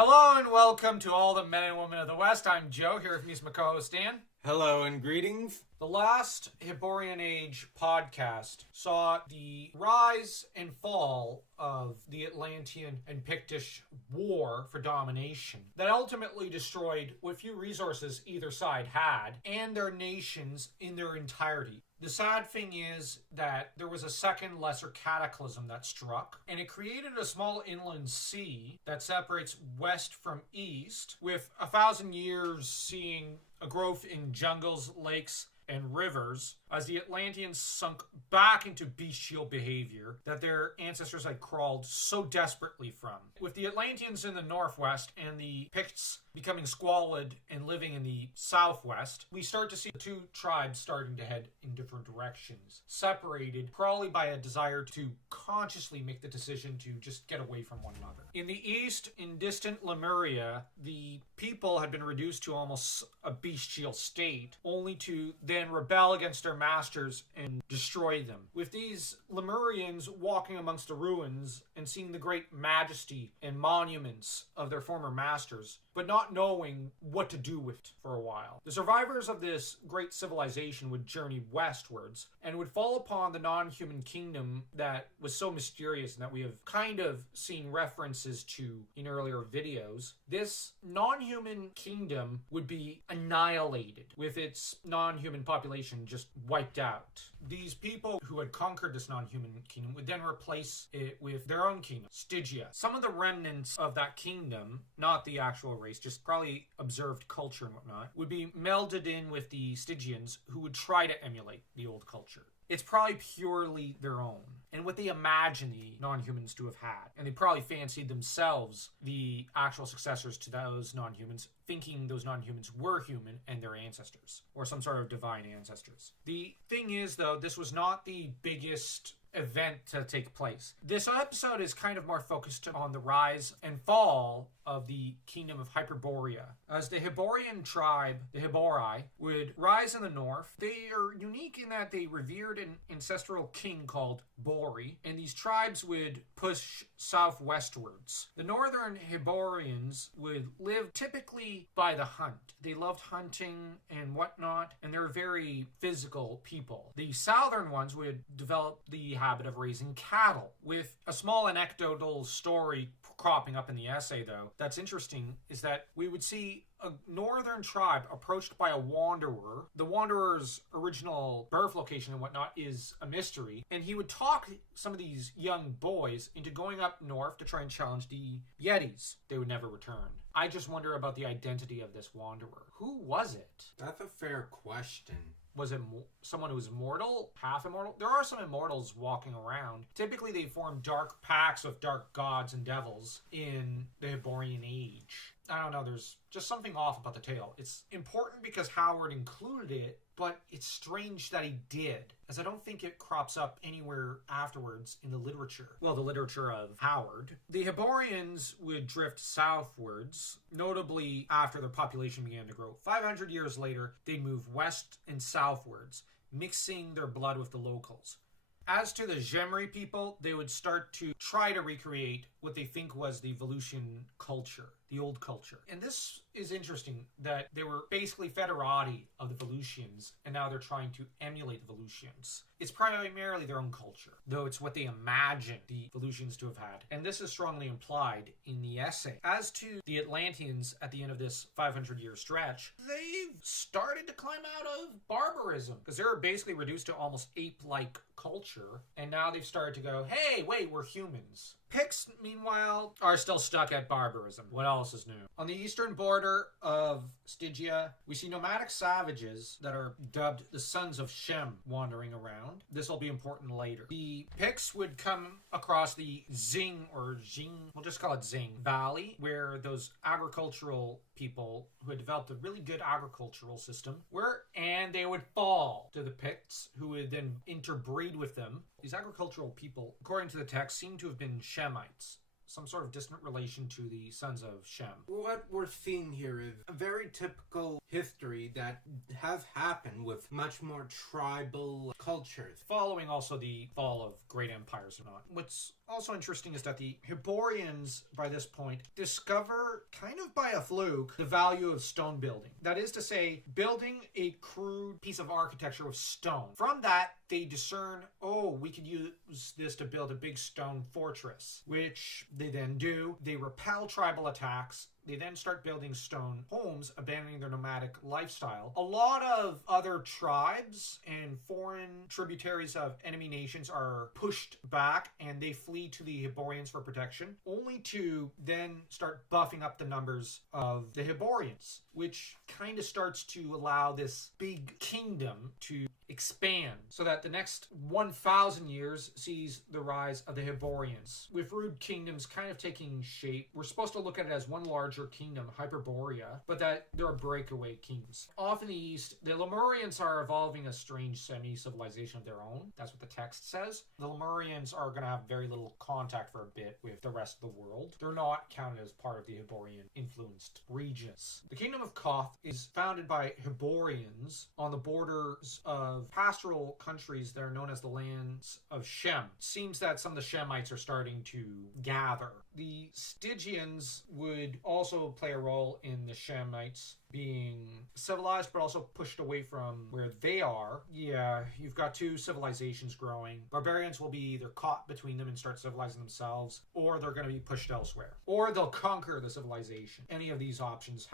Hello and welcome to all the men and women of the West. I'm Joe, here with me is my co-host Dan. Hello and greetings. The last Hyborian Age podcast saw the rise and fall of the Atlantean and Pictish war for domination that ultimately destroyed what few resources either side had and their nations in their entirety. The sad thing is that there was a second lesser cataclysm that struck, and it created a small inland sea that separates west from east, with 1,000 years seeing a growth in jungles, lakes, and rivers as the Atlanteans sunk back into bestial behavior that their ancestors had crawled so desperately from. With the Atlanteans in the northwest and the Picts becoming squalid and living in the southwest, we start to see the two tribes starting to head in different directions, separated probably by a desire to consciously make the decision to just get away from one another. In the east, in distant Lemuria, the people had been reduced to almost a bestial state, only to then rebel against their masters and destroy them. With these Lemurians walking amongst the ruins and seeing the great majesty and monuments of their former masters, but not knowing what to do with it for a while. The survivors of this great civilization would journey westwards and would fall upon the non-human kingdom that was so mysterious and that we have kind of seen references to in earlier videos. This non-human kingdom would be annihilated, with its non-human population just wiped out. These people who had conquered this non-human kingdom would then replace it with their own kingdom, Stygia. Some of the remnants of that kingdom, not the actual race, just probably observed culture and whatnot, would be melded in with the Stygians, who would try to emulate the old culture. It's probably purely their own, and what they imagine the non-humans to have had. And they probably fancied themselves the actual successors to those non-humans, thinking those non-humans were human and their ancestors, or some sort of divine ancestors. The thing is, though, this was not the biggest event to take place. This episode is kind of more focused on the rise and fall of the kingdom of Hyperborea. As the Hyborian tribe, the Hyborii, would rise in the north, they are unique in that they revered an ancestral king called Bori, and these tribes would push southwestwards. The northern Hyborians would live typically by the hunt. They loved hunting and whatnot, and they're very physical people. The southern ones would develop the habit of raising cattle, with a small anecdotal story cropping up in the essay, though, that's interesting, is that we would see a northern tribe approached by a wanderer. The wanderer's original birth location and whatnot is a mystery, and he would talk some of these young boys into going up north to try and challenge the Yetis. They would never return. I just wonder about the identity of this wanderer. Who was it? That's a fair question. Was it someone who was immortal? Half immortal? There are some immortals walking around. Typically, they form dark pacts of dark gods and devils in the Hyborian Age. I don't know, there's just something off about the tale. It's important because Howard included it, but it's strange that he did, as I don't think it crops up anywhere afterwards in the literature. Well, the literature of Howard. The Hyborians would drift southwards, notably after their population began to grow. 500 years later, they'd move west and southwards, mixing their blood with the locals. As to the Gemri people, they would start to try to recreate what they think was the Volusian culture, the old culture. And this is interesting, that they were basically federati of the Volusians, and now they're trying to emulate the Volusians. It's primarily their own culture, though it's what they imagine the Volusians to have had. And this is strongly implied in the essay. As to the Atlanteans at the end of this 500-year stretch, they've started to climb out of barbarism, because they were basically reduced to almost ape-like culture, and now they've started to go, hey, wait, we're humans. Picts, meanwhile, are still stuck at barbarism. What else is new? On the eastern border of Stygia, we see nomadic savages that are dubbed the Sons of Shem wandering around. This will be important later. The Picts would come across the Zing, or Jing, we'll just call it Zing Valley, where those agricultural people who had developed a really good agricultural system were, and they would fall to the Picts, who would then interbreed with them. These agricultural people, according to the text, seem to have been Shemites, some sort of distant relation to the sons of Shem. What we're seeing here is a very typical history that has happened with much more tribal cultures. Following also the fall of great empires or not. What's also interesting is that the Hyborians, by this point, discover, kind of by a fluke, the value of stone building. That is to say, building a crude piece of architecture with stone. From that, they discern, oh, we could use this to build a big stone fortress, which they then do. They repel tribal attacks. They then start building stone homes, abandoning their nomadic lifestyle. A lot of other tribes and foreign tributaries of enemy nations are pushed back and they flee to the Hyborians for protection, only to then start buffing up the numbers of the Hyborians, which kind of starts to allow this big kingdom to expand, so that the next 1,000 years sees the rise of the Hyborians, with rude kingdoms kind of taking shape. We're supposed to look at it as one larger kingdom, Hyperborea, but that there are breakaway kingdoms. Off in the east, the Lemurians are evolving a strange semi-civilization of their own. That's what the text says. The Lemurians are going to have very little contact for a bit with the rest of the world. They're not counted as part of the Hyborian-influenced regions. The kingdom of Koth is founded by Hyborians on the borders of pastoral countries that are known as the lands of Shem. It seems that some of the Shemites are starting to gather. The Stygians would also play a role in the Shemites being civilized, but also pushed away from where they are. Yeah, you've got two civilizations growing. Barbarians will be either caught between them and start civilizing themselves, or they're going to be pushed elsewhere. Or they'll conquer the civilization. Any of these options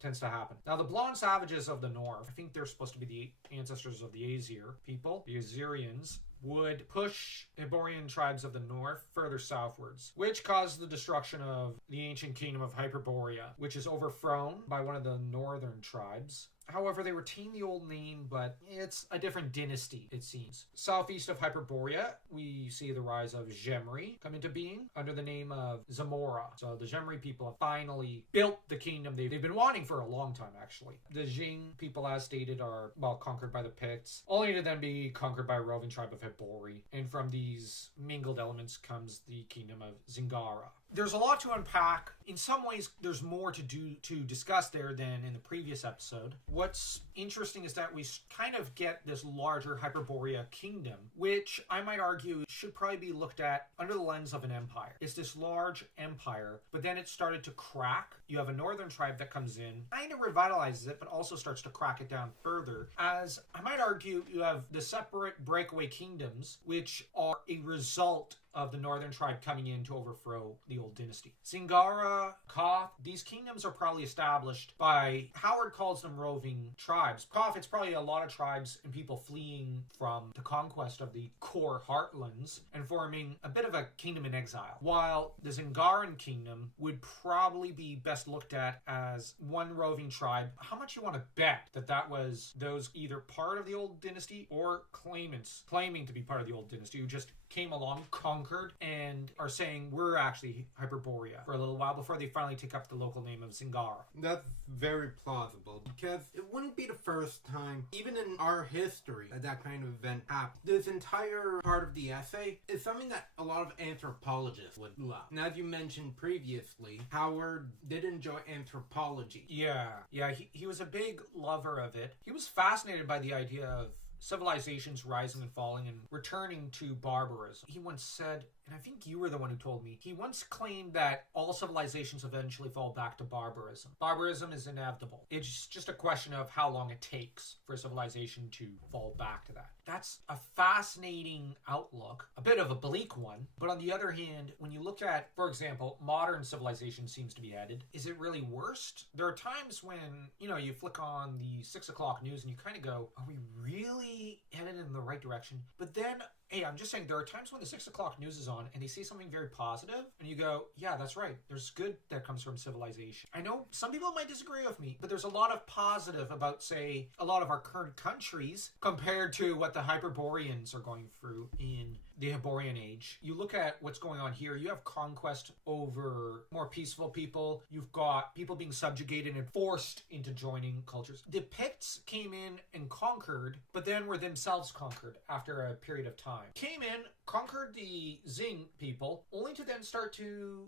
tends to happen. Now, the blonde savages of the north, I think they're supposed to be the ancestors of the Azir people, the Azirians, would push Hyborian tribes of the north further southwards, which caused the destruction of the ancient kingdom of Hyperborea, which is overthrown by one of the northern tribes. However, they retain the old name, but it's a different dynasty, it seems. Southeast of Hyperborea, we see the rise of Gemri come into being under the name of Zamora. So the Gemri people have finally built the kingdom they've been wanting for a long time, actually. The Jing people, as stated, are, conquered by the Picts, only to then be conquered by a roving tribe of Hybori. And from these mingled elements comes the kingdom of Zingara. There's a lot to unpack. In some ways, there's more to discuss there than in the previous episode. What's interesting is that we kind of get this larger Hyperborea kingdom, which I might argue should probably be looked at under the lens of an empire. It's this large empire, but then it started to crack. You have a northern tribe that comes in, kind of revitalizes it, but also starts to crack it down further. As I might argue, you have the separate breakaway kingdoms, which are a result of the northern tribe coming in to overthrow the old dynasty. Zingara, Koth, these kingdoms are probably established by, Howard calls them roving tribes. Koth, it's probably a lot of tribes and people fleeing from the conquest of the core heartlands and forming a bit of a kingdom in exile. While the Zingaran kingdom would probably be best looked at as one roving tribe. How much you want to bet that was those either part of the old dynasty or claimants claiming to be part of the old dynasty who just came along, conquered, and are saying we're actually Hyperborea for a little while before they finally take up the local name of Zingara. That's very plausible, because it wouldn't be the first time, even in our history, that kind of event happened. This entire part of the essay is something that a lot of anthropologists would love. And as you mentioned previously, Howard did enjoy anthropology. Yeah, he was a big lover of it. He was fascinated by the idea of civilizations rising and falling and returning to barbarism. He once said, and I think you were the one who told me, he once claimed that all civilizations eventually fall back to barbarism. Barbarism is inevitable. It's just a question of how long it takes for a civilization to fall back to that. That's a fascinating outlook, a bit of a bleak one, but on the other hand, when you look at, for example, modern civilization seems to be headed, is it really worst? There are times when, you flick on the 6 o'clock news and you kind of go, are we really headed in the right direction? But then, hey, I'm just saying, there are times when the 6 o'clock news is on and they say something very positive and you go, yeah, that's right. There's good that comes from civilization. I know some people might disagree with me, but there's a lot of positive about, say, a lot of our current countries compared to what the Hyperboreans are going through in the Hyborian age. You look at what's going on here, you have conquest over more peaceful people. You've got people being subjugated and forced into joining cultures. The Picts came in and conquered, but then were themselves conquered after a period of time. Came in, conquered the Zing people, only to then start to,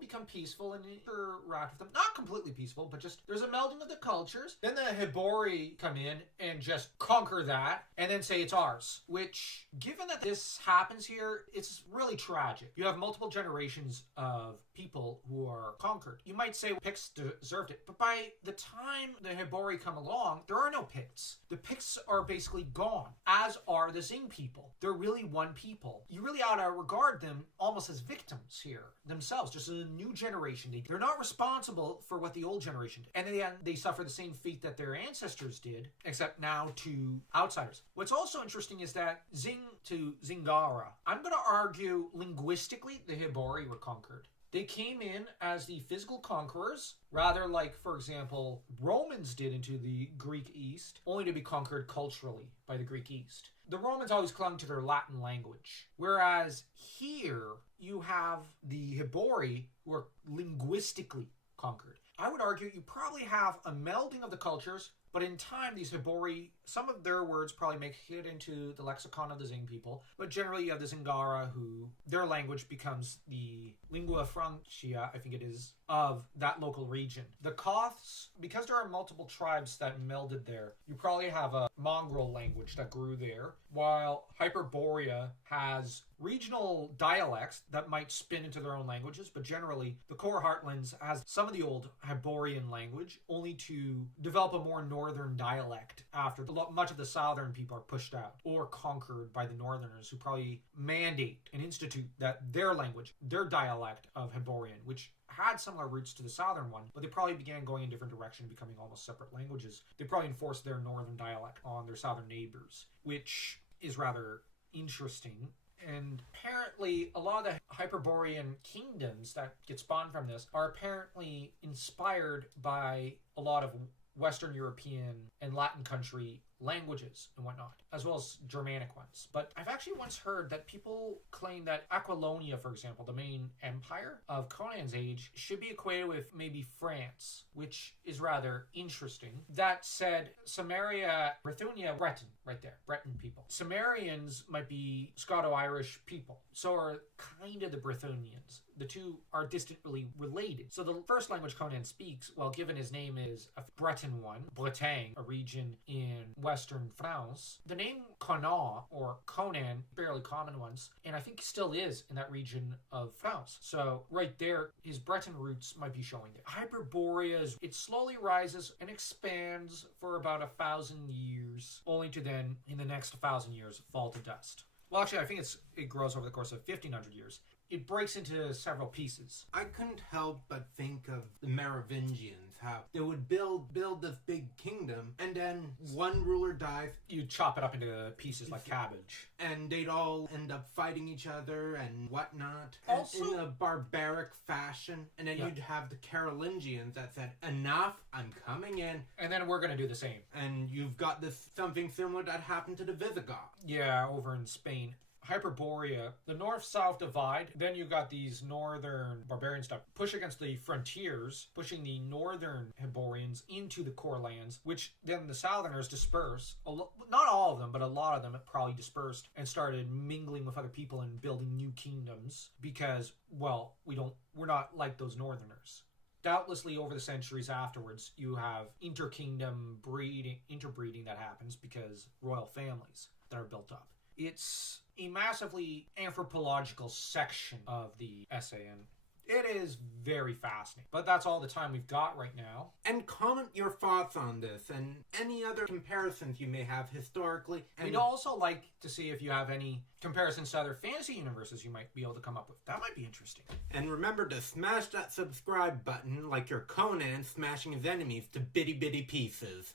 become peaceful and interact with them. Not completely peaceful, but just there's a melding of the cultures. Then the Hybori come in and just conquer that and then say it's ours. Which, given that this happened happens here, it's really tragic. You have multiple generations of people who are conquered. You might say Picts deserved it, but by the time the Hybori come along, there are no Picts. The Picts are basically gone, as are the Zing people. They're really one people. You really ought to regard them almost as victims here themselves, just as a new generation. They're not responsible for what the old generation did. And they suffer the same fate that their ancestors did, except now to outsiders. What's also interesting is that Zing to Zingara, I'm going to argue linguistically the Hybori were conquered. They came in as the physical conquerors, rather like, for example, Romans did into the Greek East, only to be conquered culturally by the Greek East. The Romans always clung to their Latin language, whereas here you have the Hybori who are linguistically conquered. I would argue you probably have a melding of the cultures, but in time, these Hybori, some of their words probably make it into the lexicon of the Zing people, but generally you have the Zingara who, their language becomes the lingua franca, I think it is, of that local region. The Goths, because there are multiple tribes that melded there, you probably have a mongrel language that grew there, while Hyperborea has regional dialects that might spin into their own languages, but generally the core heartlands has some of the old Hyborian language, only to develop a more northern dialect after much of the southern people are pushed out or conquered by the northerners, who probably mandate and institute that their language, their dialect of Hyborian, which had similar roots to the southern one, but they probably began going in different direction, becoming almost separate languages. They probably enforced their northern dialect on their southern neighbors, which is rather interesting. And apparently a lot of the Hyperborean kingdoms that get spawned from this are apparently inspired by a lot of Western European and Latin country languages and whatnot, as well as Germanic ones. But I've actually once heard that people claim that Aquilonia, for example, the main empire of Conan's age, should be equated with maybe France, which is rather interesting. That said, Samaria, Brithunia, Breton, right there, Breton people. Sumerians might be Scoto-Irish people. So are kind of the Brythunians. The two are distantly related. So the first language Conan speaks, well, given his name is a Breton one, Bretagne, a region in Western France. The name Conan, or Conan, fairly common ones, and I think still is in that region of France. So right there, his Breton roots might be showing there. Hyperborea, it slowly rises and expands for about 1,000 years, only to then, in the next 1,000 years, fall to dust. Well, actually, I think it grows over the course of 1,500 years. It breaks into several pieces. I couldn't help but think of the Merovingians, how they would build this big kingdom, and then one ruler dies. You chop it up into pieces like cabbage. And they'd all end up fighting each other and whatnot. Also, in a barbaric fashion. And then you'd have the Carolingians that said, enough, I'm coming in. And then we're going to do the same. And you've got this something similar that happened to the Visigoths. Yeah, over in Spain. Hyperborea, the north-south divide, then you got these northern barbarian stuff push against the frontiers, pushing the northern Hyborians into the core lands, which then the southerners disperse. Not all of them, but a lot of them probably dispersed and started mingling with other people and building new kingdoms because, well, we're not like those northerners. Doubtlessly, over the centuries afterwards, you have inter-kingdom interbreeding that happens because royal families that are built up. It's a massively anthropological section of the essay, and it is very fascinating. But that's all the time we've got right now. And comment your thoughts on this and any other comparisons you may have historically. And we'd also like to see if you have any comparisons to other fantasy universes you might be able to come up with. That might be interesting. And remember to smash that subscribe button like your Conan smashing his enemies to bitty bitty pieces.